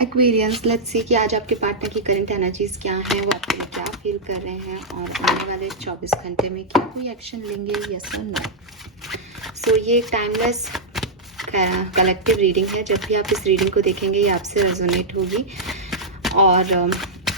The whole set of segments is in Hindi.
एक्वेरियंस, लेट्स सी कि आज आपके पार्टनर की करंट एनर्जीज क्या हैं, वो आपके लिए क्या फील कर रहे हैं और आने वाले 24 घंटे में क्या कोई एक्शन लेंगे, यस और नो। सो ये एक टाइमलेस कलेक्टिव रीडिंग है। जब भी आप इस रीडिंग को देखेंगे ये आपसे रेजोनेट होगी और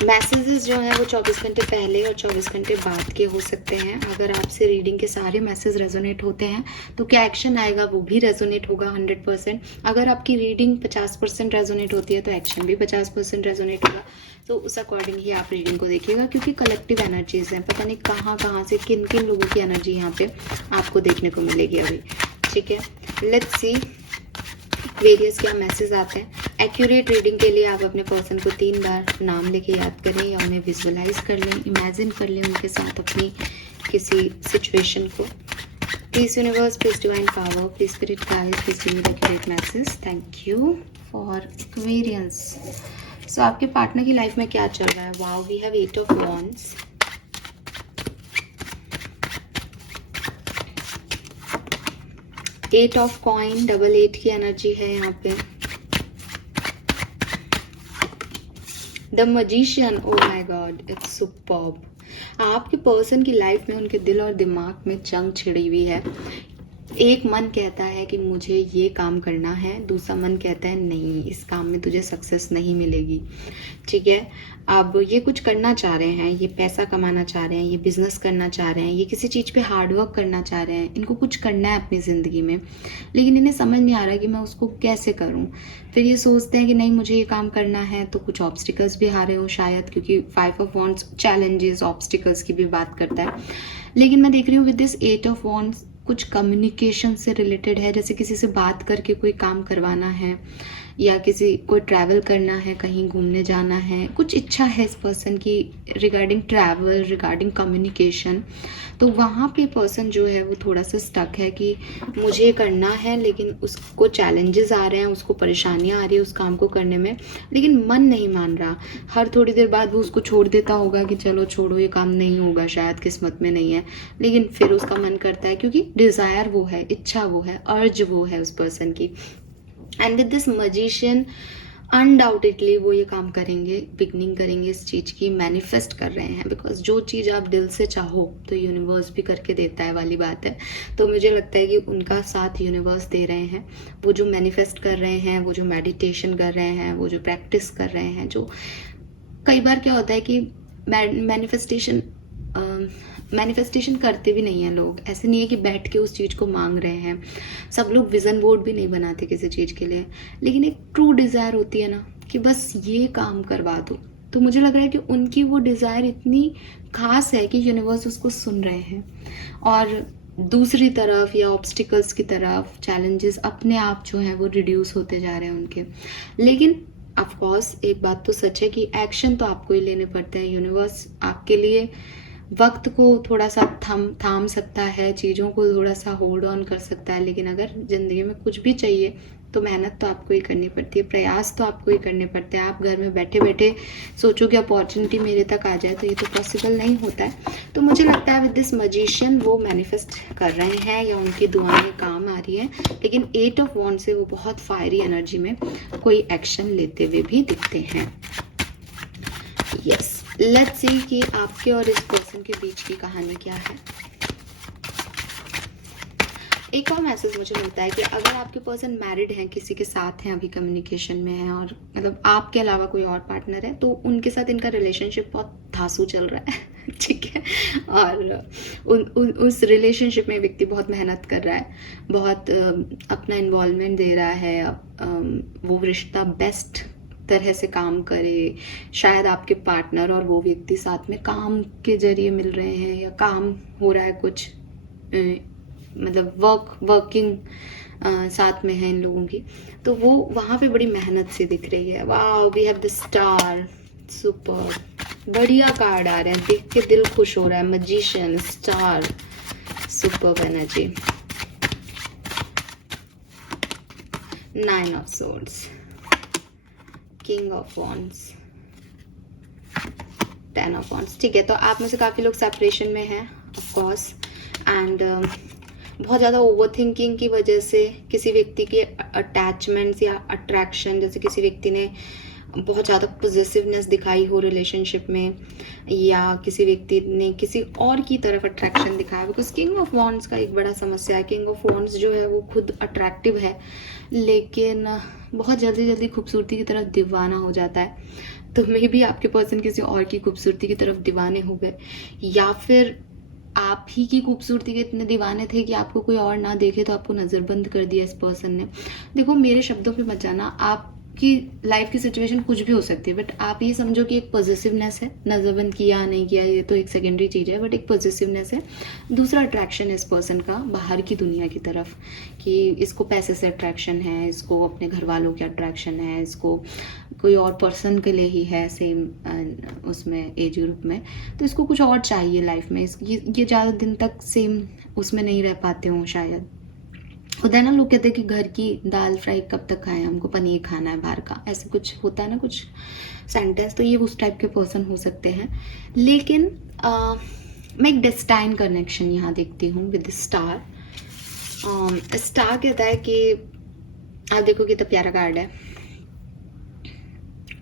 मैसेजेस जो हैं वो 24 घंटे पहले और 24 घंटे बाद के हो सकते हैं। अगर आपसे रीडिंग के सारे मैसेज रेजोनेट होते हैं तो क्या एक्शन आएगा वो भी रेजोनेट होगा 100%। अगर आपकी रीडिंग 50% रेजोनेट होती है तो एक्शन भी 50% रेजोनेट होगा। तो उस अकॉर्डिंग ही आप रीडिंग को देखिएगा, क्योंकि कलेक्टिव एनर्जीज हैं, पता नहीं कहाँ से किन किन लोगों की एनर्जी यहाँ पे आपको देखने को मिलेगी अभी। ठीक है, लेट्स सी वेरियस क्या मैसेज आते हैं। एक्यूरेट रीडिंग के लिए आप अपने पर्सन को 3 बार नाम लेके याद करें या उन्हें विजुअलाइज कर लें, इमेजिन कर लें उनके साथ अपनी किसी सिचुएशन को। Please universe, please divine power, please spirit guide, please give me the accurate message. Thank you for Aquarians. So आपके पार्टनर की लाइफ में क्या चल रहा है? Wow, we have 8 of wands, 8 of coin, double 8 की एनर्जी है यहाँ पे। The magician, oh my God, it's superb. आपके पर्सन की लाइफ में उनके दिल और दिमाग में जंग छिड़ी हुई है। एक मन कहता है कि मुझे ये काम करना है, दूसरा मन कहता है नहीं, इस काम में तुझे सक्सेस नहीं मिलेगी। ठीक है, अब ये कुछ करना चाह रहे हैं, ये पैसा कमाना चाह रहे हैं, ये बिजनेस करना चाह रहे हैं, ये किसी चीज़ पे हार्डवर्क करना चाह रहे हैं, इनको कुछ करना है अपनी ज़िंदगी में, लेकिन इन्हें समझ नहीं आ रहा कि मैं उसको कैसे करूं। फिर ये सोचते हैं कि नहीं मुझे ये काम करना है, तो कुछ ऑब्स्टिकल्स भी आ रहे हो शायद, क्योंकि 5 ऑफ वॉन्ड्स चैलेंजेस, ऑब्स्टिकल्स की भी बात करता है। लेकिन मैं देख रही हूँ विद दिस 8 ऑफ वॉन्ड्स कुछ कम्युनिकेशन से रिलेटेड है, जैसे किसी से बात करके कोई काम करवाना है या किसी को ट्रैवल करना है, कहीं घूमने जाना है, कुछ इच्छा है इस पर्सन की रिगार्डिंग ट्रैवल, रिगार्डिंग कम्युनिकेशन। तो वहाँ पे पर्सन जो है वो थोड़ा सा स्टक है कि मुझे करना है, लेकिन उसको चैलेंजेस आ रहे हैं, उसको परेशानियाँ आ रही है उस काम को करने में, लेकिन मन नहीं मान रहा। हर थोड़ी देर बाद वो उसको छोड़ देता होगा कि चलो छोड़ो, ये काम नहीं होगा, शायद किस्मत में नहीं है, लेकिन फिर उसका मन करता है, क्योंकि डिज़ायर वो है, इच्छा वो है, अर्ज वो है उस पर्सन की। And with this magician undoubtedly वो ये काम करेंगे, बिगनिंग करेंगे इस चीज़ की, मैनिफेस्ट कर रहे हैं, बिकॉज जो चीज़ आप दिल से चाहो तो यूनिवर्स भी करके देता है वाली बात है। तो मुझे लगता है कि उनका साथ यूनिवर्स दे रहे हैं। वो जो मैनिफेस्ट कर रहे हैं, वो जो मेडिटेशन कर रहे हैं, वो जो प्रैक्टिस कर रहे हैं, जो कई बार क्या होता है कि मैनिफेस्टेशन करते भी नहीं हैं लोग। ऐसे नहीं है कि बैठ के उस चीज़ को मांग रहे हैं, सब लोग विज़न बोर्ड भी नहीं बनाते किसी चीज़ के लिए, लेकिन एक ट्रू डिज़ायर होती है ना कि बस ये काम करवा दो। तो मुझे लग रहा है कि उनकी वो डिज़ायर इतनी खास है कि यूनिवर्स उसको सुन रहे हैं, और दूसरी तरफ या ऑब्स्टिकल्स की तरफ चैलेंजेस अपने आप जो हैं वो रिड्यूस होते जा रहे हैं उनके। लेकिन ऑफ कोर्स एक बात तो सच है कि एक्शन तो आपको ही लेने पड़ते हैं। यूनिवर्स आपके लिए वक्त को थोड़ा सा थाम सकता है, चीज़ों को थोड़ा सा होल्ड ऑन कर सकता है, लेकिन अगर ज़िंदगी में कुछ भी चाहिए तो मेहनत तो आपको ही करनी पड़ती है, प्रयास तो आपको ही करने पड़ते हैं। आप घर में बैठे बैठे सोचो कि अपॉर्चुनिटी मेरे तक आ जाए, तो ये तो पॉसिबल नहीं होता है। तो मुझे लगता है विद दिस मजिशियन वो मैनिफेस्ट कर रहे हैं या उनकी दुआएं काम आ रही है, लेकिन 8 ऑफ वॉन्ड से वो बहुत फायरी एनर्जी में कोई एक्शन लेते हुए भी दिखते हैं। यस, लेट्स सी कि आपके और इस पर्सन के बीच की कहानी क्या है। एक और मैसेज मुझे मिलता है कि अगर आपके पर्सन मैरिड हैं, किसी के साथ हैं, अभी कम्युनिकेशन में हैं, और मतलब आपके अलावा कोई और पार्टनर है, तो उनके साथ इनका रिलेशनशिप बहुत धांसू चल रहा है। ठीक है, और उस रिलेशनशिप में व्यक्ति बहुत मेहनत कर रहा है, बहुत अपना इन्वॉल्वमेंट दे रहा है, वो रिश्ता बेस्ट तरह से काम करे। शायद आपके पार्टनर और वो व्यक्ति साथ में काम के जरिए मिल रहे हैं, या काम हो रहा है कुछ, मतलब वर्किंग साथ में है इन लोगों की, तो वो वहाँ पे बड़ी मेहनत से दिख रही है। Wow, we have the star, super, बढ़िया कार्ड आ रहे हैं, देख के दिल खुश हो रहा है। Magician, star, super energy, 9 of swords, king of wands, 10 of wands. ठीक है, तो आप में से काफ़ी लोग सेपरेशन में हैं ऑफ कोर्स, एंड बहुत ज़्यादा ओवर थिंकिंग की वजह से किसी व्यक्ति के अटैचमेंट्स या अट्रैक्शन, जैसे किसी व्यक्ति ने बहुत ज़्यादा पॉजिटिवनेस दिखाई हो रिलेशनशिप में, या किसी व्यक्ति ने किसी और की तरफ अट्रैक्शन दिखाया, बिकॉज किंग ऑफ वॉन्ड्स का एक बड़ा समस्या है। किंग ऑफ वॉन्ड्स जो है वो खुद अट्रैक्टिव है, लेकिन बहुत जल्दी जल्दी खूबसूरती की तरफ दीवाना हो जाता है। तो मे भी आपके पर्सन किसी और की खूबसूरती की तरफ दीवाने हो गए, या फिर आप ही की खूबसूरती के इतने दीवाने थे कि आपको कोई और ना देखे तो आपको नज़रबंद कर दिया इस पर्सन ने। देखो, मेरे शब्दों पे मत जाना, आपकी लाइफ की सिचुएशन कुछ भी हो सकती है, बट आप ये समझो कि एक पॉजिटिवनेस है। नज़रबंद किया नहीं किया ये तो एक सेकेंडरी चीज़ है, बट एक पॉजिटिवनेस है। दूसरा अट्रैक्शन है इस पर्सन का बाहर की दुनिया की तरफ, कि इसको पैसे से अट्रैक्शन है, इसको अपने घर वालों के अट्रैक्शन है, इसको कोई और पर्सन के लिए ही है सेम उसमें एज ग्रुप में, तो इसको कुछ और चाहिए लाइफ में। ये ज़्यादा दिन तक सेम उसमें नहीं रह पाते हों शायद। होता है ना, लोग कहते हैं कि घर की दाल फ्राई कब तक खाएं, हमको पनीर खाना है बाहर का, ऐसे कुछ होता है ना कुछ सेंटेंस। तो ये उस टाइप के पर्सन हो सकते हैं। लेकिन मैं एक डेस्टाइन कनेक्शन यहाँ देखती हूँ विद स्टार। स्टार कहता है कि आप देखो कितना प्यारा कार्ड है।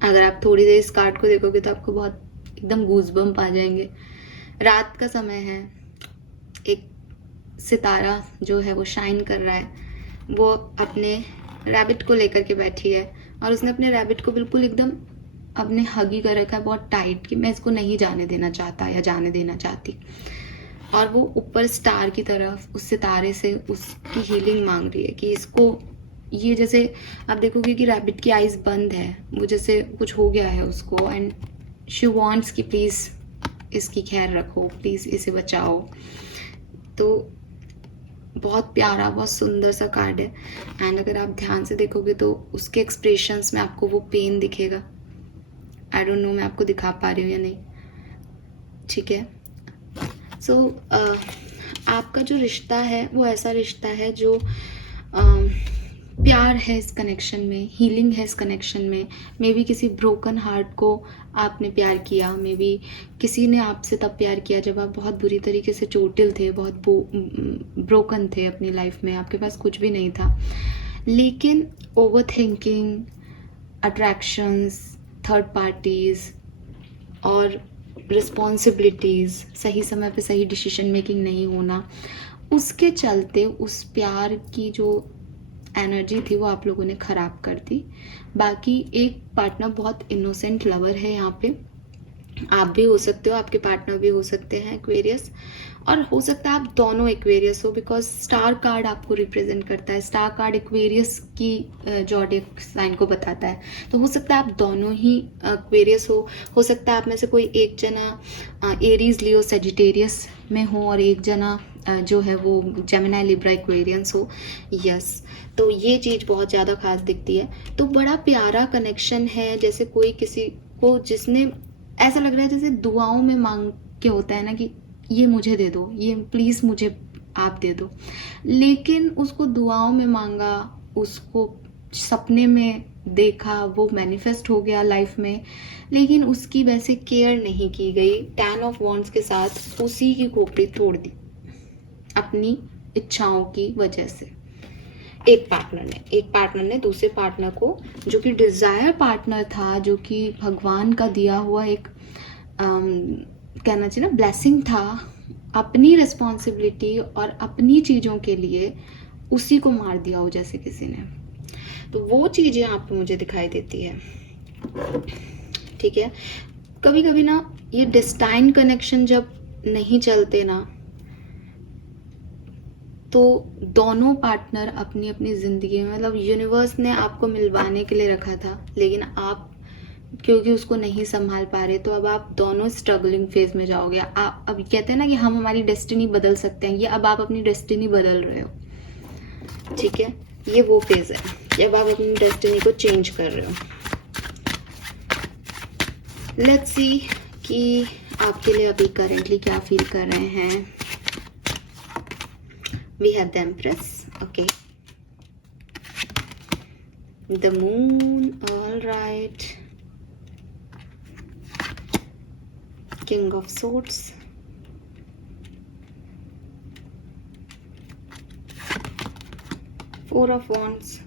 अगर आप थोड़ी देर इस कार्ड को देखोगे तो आपको बहुत एकदम गूज़बम्प आ जाएंगे। रात का समय है, एक सितारा जो है वो शाइन कर रहा है, वो अपने रैबिट को लेकर के बैठी है, और उसने अपने रैबिट को बिल्कुल एकदम अपने हगी कर रखा है बहुत टाइट, कि मैं इसको नहीं जाने देना चाहता या जाने देना चाहती। और वो ऊपर स्टार की तरफ उस सितारे से उसकी हीलिंग मांग रही है कि इसको, ये जैसे आप देखोगे कि रैबिट की आइज़ बंद है, वो जैसे कुछ हो गया है उसको, एंड शी वॉन्ट्स कि प्लीज़ इसकी खैर रखो, प्लीज़ इसे बचाओ। तो बहुत प्यारा, बहुत सुंदर सा कार्ड है। एंड अगर आप ध्यान से देखोगे तो उसके एक्सप्रेशंस में आपको वो पेन दिखेगा। आई डोंट नो मैं आपको दिखा पा रही हूँ या नहीं, ठीक है। सो आपका जो रिश्ता है वो ऐसा रिश्ता है जो प्यार है इस कनेक्शन में, हीलिंग है इस कनेक्शन में। मे बी किसी ब्रोकन हार्ट को आपने प्यार किया, मे बी किसी ने आपसे तब प्यार किया जब आप बहुत बुरी तरीके से चोटिल थे, बहुत ब्रोकन थे अपनी लाइफ में, आपके पास कुछ भी नहीं था। लेकिन over thinking, attractions, third parties और रिस्पॉन्सिबिलिटीज़, सही समय पे सही डिसीजन मेकिंग नहीं होना, उसके चलते उस प्यार की जो एनर्जी थी वो आप लोगों ने ख़राब कर दी। बाकी एक पार्टनर बहुत इनोसेंट लवर है यहाँ पे। आप भी हो सकते हो, आपके पार्टनर भी हो सकते हैं एक्वेरियस, और हो सकता है आप दोनों एक्वेरियस हो, बिकॉज स्टार कार्ड आपको रिप्रेजेंट करता है। स्टार कार्ड एक्वेरियस की जॉडियक साइन को बताता है। तो हो सकता है आप दोनों ही एक्वेरियस हो सकता है आप में से कोई एक जना एरीज लियो सेजिटेरियस में हो, और एक जना जो है वो जेमिनी लिब्रा एक्वेरियंस हो। यस, तो ये चीज़ बहुत ज़्यादा खास दिखती है। तो बड़ा प्यारा कनेक्शन है, जैसे कोई किसी को, जिसने ऐसा लग रहा है जैसे दुआओं में मांग के होता है ना, कि ये मुझे दे दो, ये प्लीज़ मुझे आप दे दो। लेकिन उसको दुआओं में मांगा, उसको सपने में देखा, वो मैनिफेस्ट हो गया लाइफ में, लेकिन उसकी वैसे केयर नहीं की गई। 10 ऑफ वॉन्ड्स के साथ उसी की खोपड़ी तोड़ दी अपनी इच्छाओं की वजह से। एक पार्टनर ने दूसरे पार्टनर को, जो कि डिज़ायर पार्टनर था, जो कि भगवान का दिया हुआ एक कहना चाहिए ना ब्लेसिंग था, अपनी रिस्पॉन्सिबिलिटी और अपनी चीज़ों के लिए उसी को मार दिया हो जैसे किसी ने। तो वो चीज़ यहाँ पे मुझे दिखाई देती है, ठीक है। कभी कभी ना ये डेस्टाइन कनेक्शन जब नहीं चलते ना, तो दोनों पार्टनर अपनी अपनी ज़िंदगी में, मतलब यूनिवर्स ने आपको मिलवाने के लिए रखा था, लेकिन आप क्योंकि उसको नहीं संभाल पा रहे, तो अब आप दोनों स्ट्रगलिंग फेज में जाओगे। आप अब कहते हैं ना कि हम हमारी डेस्टिनी बदल सकते हैं, ये अब आप अपनी डेस्टिनी बदल रहे हो, ठीक है। ये वो फेज है जब आप अपनी डेस्टिनी को चेंज कर रहे हो। लेट्स सी कि आपके लिए अभी करेंटली क्या फील कर रहे हैं। We have the Empress, okay. The Moon, all right. King of Swords. Four of Wands.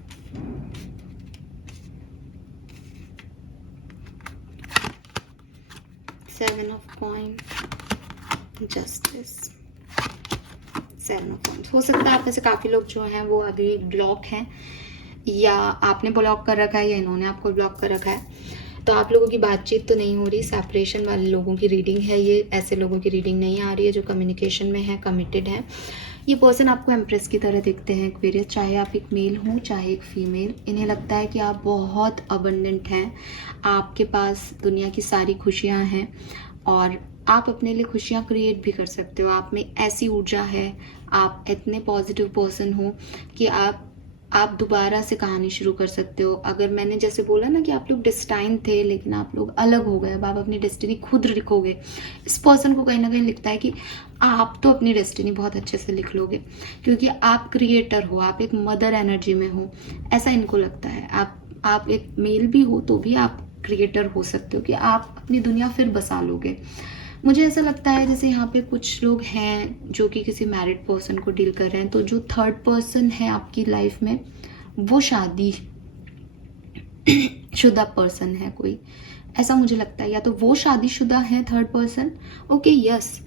7 of coin, justice, 7 of coins. हो सकता है आप में से काफ़ी लोग जो हैं वो अभी ब्लॉक हैं, या आपने ब्लॉक कर रखा है या इन्होंने आपको ब्लॉक कर रखा है। तो आप लोगों की बातचीत तो नहीं हो रही, सेपरेशन वाले लोगों की रीडिंग है ये, ऐसे लोगों की रीडिंग नहीं आ रही है जो कम्युनिकेशन में है, कमिटेड है। ये पर्सन आपको एम्प्रेस की तरह दिखते हैं एक्वेरियस, चाहे आप एक मेल हो चाहे एक फीमेल। इन्हें लगता है कि आप बहुत अबंडेंट हैं, आपके पास दुनिया की सारी खुशियाँ हैं और आप अपने लिए खुशियाँ क्रिएट भी कर सकते हो। आप में ऐसी ऊर्जा है, आप इतने पॉजिटिव पर्सन हो कि आप दोबारा से कहानी शुरू कर सकते हो। अगर मैंने जैसे बोला ना कि आप लोग डिस्टाइन थे लेकिन आप लोग अलग हो गए, अब आप अपनी डेस्टिनी खुद लिखोगे। इस पर्सन को कहीं ना कहीं लिखता है कि आप तो अपनी डेस्टिनी बहुत अच्छे से लिख लोगे, क्योंकि आप क्रिएटर हो, आप एक मदर एनर्जी में हो, ऐसा इनको लगता है। आप एक मेल भी हो तो भी आप क्रिएटर हो सकते हो कि आप अपनी दुनिया फिर बसा लोगे। मुझे ऐसा लगता है जैसे यहाँ पे कुछ लोग हैं जो कि किसी मैरिड पर्सन को डील कर रहे हैं, तो जो थर्ड पर्सन है आपकी लाइफ में वो शादी शुदा पर्सन है कोई, ऐसा मुझे लगता है। या तो वो शादीशुदा है थर्ड पर्सन, ओके यस,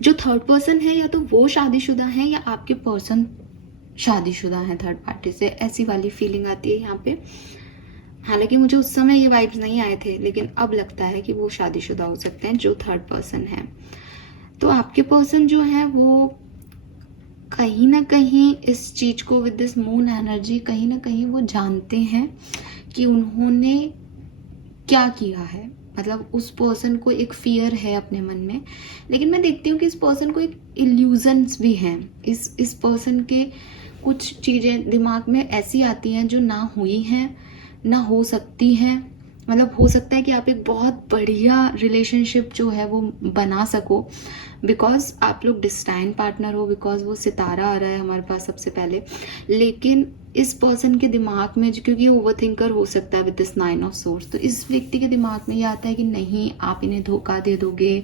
जो थर्ड पर्सन है या तो वो शादीशुदा है या आपके पर्सन शादीशुदा है थर्ड पार्टी से, ऐसी वाली फीलिंग आती है यहाँ पे। हालांकि मुझे उस समय ये वाइब्स नहीं आए थे, लेकिन अब लगता है कि वो शादीशुदा हो सकते हैं जो थर्ड पर्सन है। तो आपके पर्सन जो है वो कहीं ना कहीं इस चीज को, विद दिस मून एनर्जी, कहीं ना कहीं वो जानते हैं कि उन्होंने क्या किया है। मतलब उस पर्सन को एक फियर है अपने मन में, लेकिन मैं देखती हूँ कि इस पर्सन को एक इल्यूजन्स भी हैं। इस पर्सन के कुछ चीज़ें दिमाग में ऐसी आती हैं जो ना हुई हैं ना हो सकती हैं। मतलब हो सकता है कि आप एक बहुत बढ़िया रिलेशनशिप जो है वो बना सको, बिकॉज आप लोग डिस्टाइन पार्टनर हो, बिकॉज वो सितारा आ रहा है हमारे पास सबसे पहले। लेकिन इस पर्सन के दिमाग में, क्योंकि ओवर थिंकर हो सकता है विद दिस 9 ऑफ सोर्स, तो इस व्यक्ति के दिमाग में ये आता है कि नहीं, आप इन्हें धोखा दे दोगे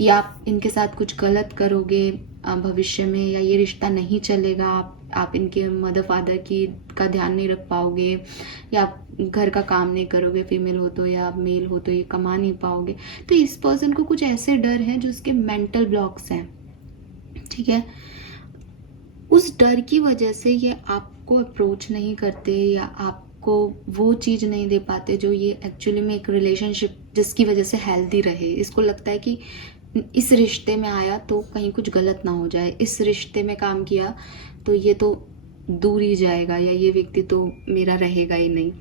या आप इनके साथ कुछ गलत करोगे भविष्य में, या ये रिश्ता नहीं चलेगा, आप इनके मदर फादर की का ध्यान नहीं रख पाओगे, या आप घर का काम नहीं करोगे, फीमेल हो तो या मेल हो तो ये कमा नहीं पाओगे। तो इस पर्सन को कुछ ऐसे डर हैं जो उसके मेंटल ब्लॉक्स हैं, ठीक है। उस डर की वजह से ये आपको अप्रोच नहीं करते या आपको वो चीज़ नहीं दे पाते जो ये एक्चुअली में एक रिलेशनशिप जिसकी वजह से हेल्दी रहे। इसको लगता है कि इस रिश्ते में आया तो कहीं कुछ गलत ना हो जाए, इस रिश्ते में काम किया तो ये तो दूर ही जाएगा, या ये व्यक्ति तो मेरा रहेगा ही नहीं।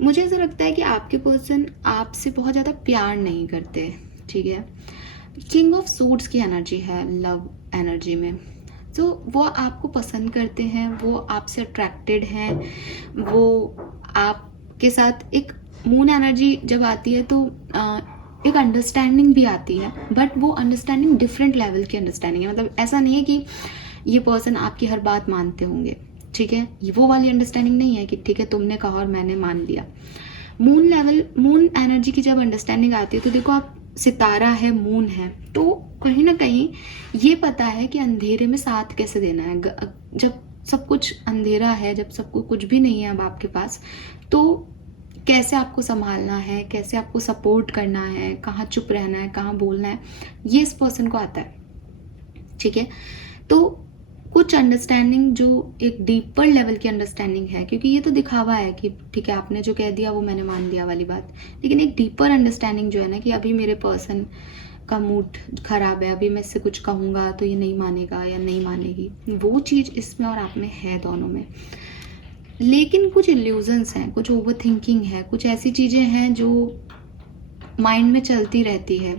मुझे ऐसा लगता है कि आपके पर्सन आपसे बहुत ज़्यादा प्यार नहीं करते, ठीक है। किंग ऑफ सूट्स की एनर्जी है लव एनर्जी में, तो वो आपको पसंद करते हैं, वो आपसे अट्रैक्टेड हैं, वो आपके साथ एक मून एनर्जी जब आती है तो एक अंडरस्टैंडिंग भी आती है, बट वो अंडरस्टैंडिंग डिफरेंट लेवल की अंडरस्टैंडिंग है। मतलब ऐसा नहीं है कि ये पर्सन आपकी हर बात मानते होंगे, ठीक है, वो वाली अंडरस्टैंडिंग नहीं है कि ठीक है तुमने कहा और मैंने मान लिया। मून लेवल, मून एनर्जी की जब अंडरस्टैंडिंग आती है तो देखो आप सितारा है, मून है, तो कहीं ना कहीं ये पता है कि अंधेरे में साथ कैसे देना है। जब सब कुछ अंधेरा है, जब सबको कुछ भी नहीं है अब आपके पास, तो कैसे आपको संभालना है, कैसे आपको सपोर्ट करना है, कहाँ चुप रहना है, कहाँ बोलना है, ये इस पर्सन को आता है, ठीक है। तो कुछ अंडरस्टैंडिंग जो एक डीपर लेवल की अंडरस्टैंडिंग है, क्योंकि ये तो दिखावा है कि ठीक है आपने जो कह दिया वो मैंने मान लिया वाली बात, लेकिन एक डीपर अंडरस्टैंडिंग जो है ना कि अभी मेरे पर्सन का मूड खराब है, अभी मैं इससे कुछ कहूँगा तो ये नहीं मानेगा या नहीं मानेगी, वो चीज़ इसमें और आप में है, दोनों में। लेकिन कुछ इल्यूजन्स हैं, कुछ ओवर थिंकिंग है, कुछ ऐसी चीज़ें हैं जो माइंड में चलती रहती है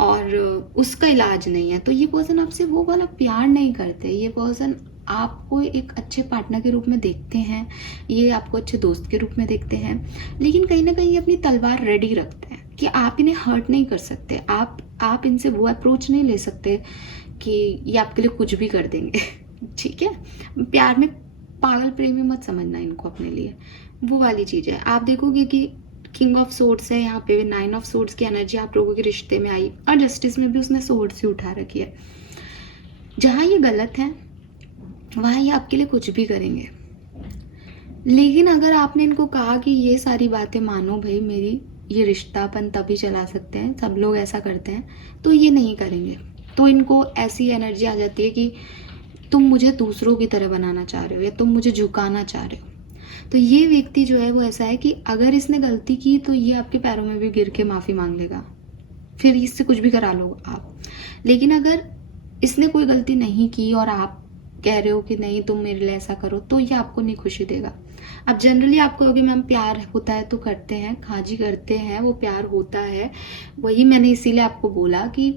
और उसका इलाज नहीं है। तो ये पर्सन आपसे वो वाला प्यार नहीं करते, ये पर्सन आपको एक अच्छे पार्टनर के रूप में देखते हैं, ये आपको अच्छे दोस्त के रूप में देखते हैं, लेकिन कहीं ना कहीं ये अपनी तलवार रेडी रखते हैं कि आप इन्हें हर्ट नहीं कर सकते, आप इनसे वो अप्रोच नहीं ले सकते कि ये आपके लिए कुछ भी कर देंगे ठीक है। प्यार में पागल प्रेमी मत समझना इनको अपने लिए, वो वाली चीज़ है। आप देखोगे कि किंग ऑफ सोर्ड्स है यहाँ पे, 9 ऑफ सोर्ड्स की एनर्जी आप लोगों के रिश्ते में आई, और जस्टिस में भी उसने सोर्ड से उठा रखी है। जहाँ ये गलत है वहाँ ये आपके लिए कुछ भी करेंगे, लेकिन अगर आपने इनको कहा कि ये सारी बातें मानो भाई मेरी, ये रिश्तापन तभी चला सकते हैं, सब लोग ऐसा करते हैं, तो ये नहीं करेंगे। तो इनको ऐसी एनर्जी आ जाती है कि तुम मुझे दूसरों की तरह बनाना चाह रहे हो या तुम मुझे झुकाना चाह रहे हो। तो ये व्यक्ति जो है वो ऐसा है कि अगर इसने गलती की तो ये आपके पैरों में भी गिर के माफ़ी मांग लेगा, फिर इससे कुछ भी करा लो आप। लेकिन अगर इसने कोई गलती नहीं की और आप कह रहे हो कि नहीं तुम मेरे लिए ऐसा करो, तो ये आपको नहीं खुशी देगा। अब जनरली आप कहोगे मैम प्यार होता है तो करते हैं, हाँ जी करते हैं, वो प्यार होता है। वही मैंने इसीलिए आपको बोला कि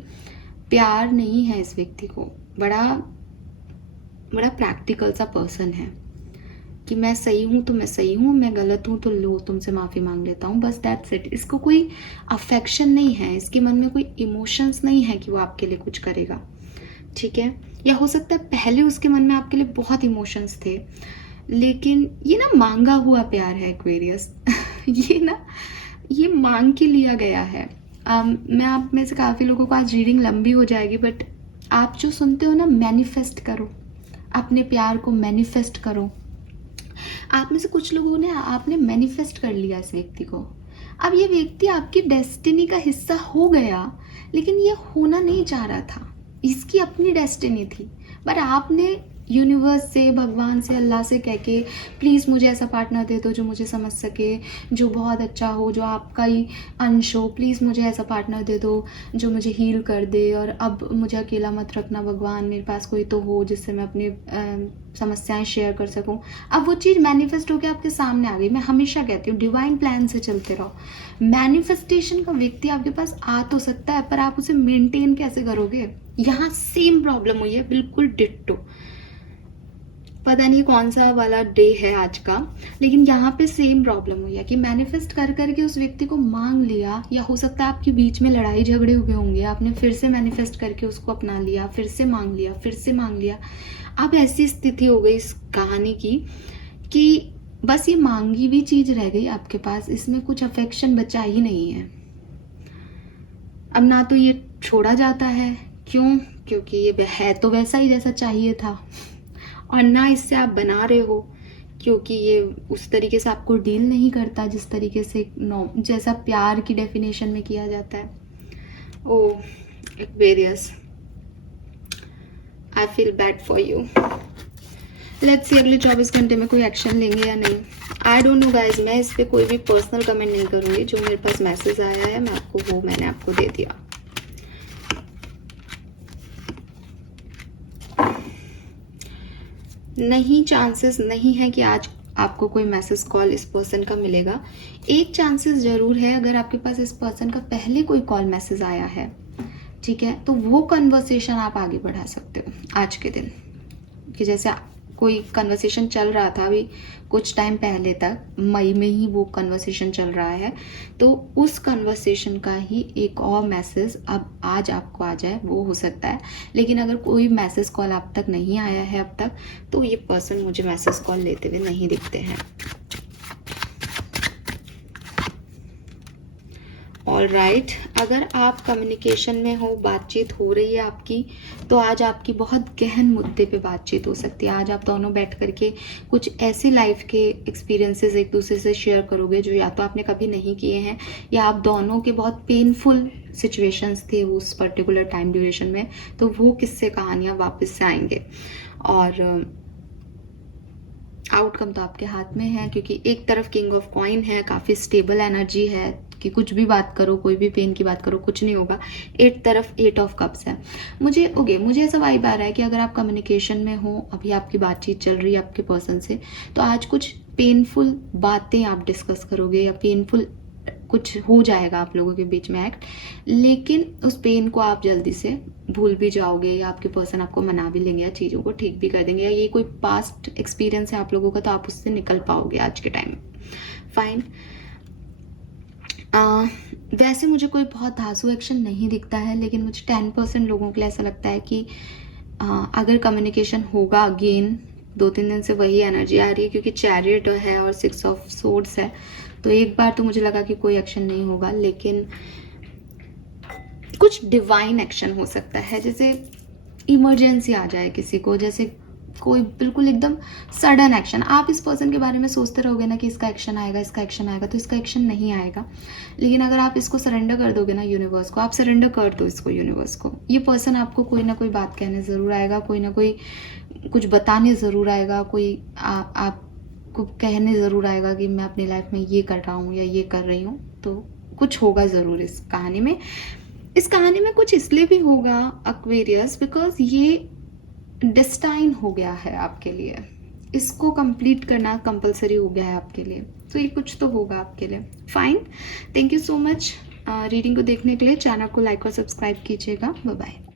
प्यार नहीं है इस व्यक्ति को, बड़ा बड़ा प्रैक्टिकल सा पर्सन है कि मैं सही हूँ तो मैं सही हूँ, मैं गलत हूँ तो लो तुमसे माफ़ी मांग लेता हूँ, बस दैट्स इट। इसको कोई अफेक्शन नहीं है, इसके मन में कोई इमोशंस नहीं है कि वो आपके लिए कुछ करेगा, ठीक है। या हो सकता है पहले उसके मन में आपके लिए बहुत इमोशंस थे, लेकिन ये ना मांगा हुआ प्यार है एक्वेरियस ये मांग के लिया गया है। मैं आप में से काफ़ी लोगों को आज रीडिंग लंबी हो जाएगी, बट आप जो सुनते हो ना, मैनिफेस्ट करो, अपने प्यार को मैनिफेस्ट करो। आप में से कुछ लोगों ने आपने मैनिफेस्ट कर लिया इस व्यक्ति को। अब ये व्यक्ति आपकी डेस्टिनी का हिस्सा हो गया, लेकिन ये होना नहीं चाह रहा था, इसकी अपनी डेस्टिनी थी, पर आपने यूनिवर्स से, भगवान से, अल्लाह से कह के प्लीज़ मुझे ऐसा पार्टनर दे दो जो मुझे समझ सके, जो बहुत अच्छा हो, जो आपका ही अंश हो, प्लीज़ मुझे ऐसा पार्टनर दे दो जो मुझे हील कर दे, और अब मुझे अकेला मत रखना भगवान, मेरे पास कोई तो हो जिससे मैं अपनी समस्याएं शेयर कर सकूं। अब वो चीज़ मैनिफेस्ट होकर आपके सामने आ गई। मैं हमेशा कहती हूँ डिवाइन प्लान से चलते रहो। मैनिफेस्टेशन का व्यक्ति आपके पास आ तो सकता है, पर आप उसे मेंटेन कैसे करोगे? यहाँ सेम प्रॉब्लम हुई है, बिल्कुल डिट्टो। पता नहीं कौन सा वाला डे है आज का, लेकिन यहाँ पे सेम प्रॉब्लम हुई है कि मैनिफेस्ट कर करके उस व्यक्ति को मांग लिया, या हो सकता है आपके बीच में लड़ाई झगड़े हुए होंगे, आपने फिर से मैनिफेस्ट करके उसको अपना लिया, फिर से मांग लिया, फिर से मांग लिया। अब ऐसी स्थिति हो गई इस कहानी की कि बस ये मांगी हुई चीज रह गई आपके पास, इसमें कुछ अफेक्शन बचा ही नहीं है। अब ना तो ये छोड़ा जाता है, क्यों? क्योंकि ये है तो वैसा ही जैसा चाहिए था, और ना इससे आप बना रहे हो क्योंकि ये उस तरीके से आपको डील नहीं करता जिस तरीके से जैसा प्यार की डेफिनेशन में किया जाता है। Oh Aquarius, I feel bad for you. Let's see अगले 24 घंटे में कोई एक्शन लेंगे या नहीं। आई डोंट नो गाइज, मैं इस पर कोई भी पर्सनल कमेंट नहीं करूँगी। जो मेरे पास मैसेज आया है मैं आपको वो मैंने आपको दे दिया। नहीं, चांसेस नहीं है कि आज आपको कोई मैसेज कॉल इस पर्सन का मिलेगा। एक चांसेस जरूर है, अगर आपके पास इस पर्सन का पहले कोई कॉल मैसेज आया है, ठीक है, तो वो कन्वर्सेशन आप आगे बढ़ा सकते हो आज के दिन। कि जैसे कोई कन्वर्सेशन चल रहा था अभी कुछ टाइम पहले तक, मई में ही वो कन्वर्सेशन चल रहा है, तो उस कन्वर्सेशन का ही एक और मैसेज अब आज आपको आ जाए, वो हो सकता है। लेकिन अगर कोई मैसेज कॉल आप तक नहीं आया है अब तक, तो ये पर्सन मुझे मैसेज कॉल लेते हुए नहीं दिखते हैं। ऑल राइट, अगर आप कम्युनिकेशन में हो, बातचीत हो रही है आपकी, तो आज आपकी बहुत गहन मुद्दे पे बातचीत हो सकती है। आज आप दोनों बैठ करके कुछ ऐसे लाइफ के एक्सपीरियंसेस एक दूसरे से शेयर करोगे जो या तो आपने कभी नहीं किए हैं, या आप दोनों के बहुत पेनफुल सिचुएशंस थे उस पर्टिकुलर टाइम ड्यूरेशन में, तो वो किस्से कहानियाँ वापस से आएंगे। और आउटकम तो आपके हाथ में है, क्योंकि एक तरफ किंग ऑफ कॉइन है, काफ़ी स्टेबल एनर्जी है कि कुछ भी बात करो, कोई भी पेन की बात करो, कुछ नहीं होगा। एक तरफ 8 ऑफ कप्स है। मुझे ऐसा वाइब आ रहा है कि अगर आप कम्युनिकेशन में हो, अभी आपकी बातचीत चल रही है आपके पर्सन से, तो आज कुछ पेनफुल बातें आप डिस्कस करोगे, या पेनफुल कुछ हो जाएगा आप लोगों के बीच में एक्ट, लेकिन उस पेन को आप जल्दी से भूल भी जाओगे, या आपके पर्सन आपको मना भी लेंगे, या चीज़ों को ठीक भी कर देंगे, या ये कोई पास्ट एक्सपीरियंस है आप लोगों का, तो आप उससे निकल पाओगे आज के टाइम में। फाइन। वैसे मुझे कोई बहुत धांसू एक्शन नहीं दिखता है, लेकिन मुझे 10% लोगों के लिए ऐसा लगता है कि अगर कम्युनिकेशन होगा, अगेन 2-3 दिन से वही एनर्जी आ रही है, क्योंकि चैरियट है और 6 ऑफ सोर्ड्स है, तो एक बार तो मुझे लगा कि कोई एक्शन नहीं होगा, लेकिन कुछ डिवाइन एक्शन हो सकता है। जैसे इमरजेंसी आ जाए किसी को, जैसे कोई बिल्कुल एकदम सडन एक्शन, आप इस पर्सन के बारे में सोचते रहोगे ना कि इसका एक्शन आएगा, इसका एक्शन आएगा, तो इसका एक्शन नहीं आएगा। लेकिन अगर आप इसको सरेंडर कर दोगे ना यूनिवर्स को, आप सरेंडर कर दो इसको यूनिवर्स को, ये पर्सन आपको कोई ना कोई बात कहने ज़रूर आएगा, कोई ना कोई कुछ बताने ज़रूर आएगा, कोई आपको कहने ज़रूर आएगा कि मैं अपनी लाइफ में ये कर रहा हूँ या ये कर रही हूँ। तो कुछ होगा ज़रूर इस कहानी में। इस कहानी में कुछ इसलिए भी होगा एक्वेरियस, बिकॉज ये डेस्टाइन हो गया है आपके लिए, इसको कंप्लीट करना कंपलसरी हो गया है आपके लिए, तो ये कुछ तो होगा आपके लिए। Fine, thank you so much reading को देखने के लिए। चैनल को लाइक और सब्सक्राइब कीजिएगा। Bye bye.